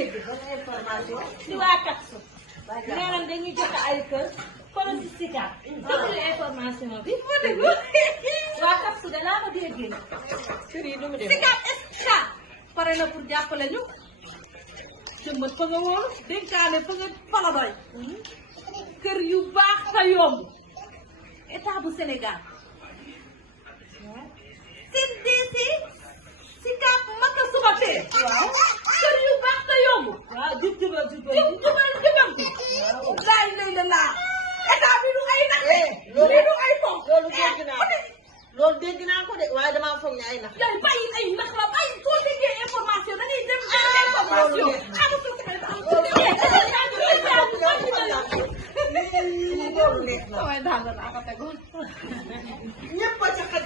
dégg information ci waa Kapsu nee nañ dañuy joxe ay kër xoolal si Sicap déglu information bi waa Kapsu de laa ko déggee kër yi nu mu demee Sicap Sicap pare na pour jàppale ñu jëmbat fa nga wóolu dénkaane fa nga fala doy kër yu baax te yomb état bu Sénégal sin diisi Sicap maka suba tee kër yu baax te yomb jubal laay lay la laa état bi du ay nag lii du ay fo loolu dégg naa ko de waaye damaa foog ne ay nax yaay bàyyi ay nax la bàyyi soo déggee information da ngay dem information loolu neex na waaye daal naa ko tegoon ñëpp a ca xaj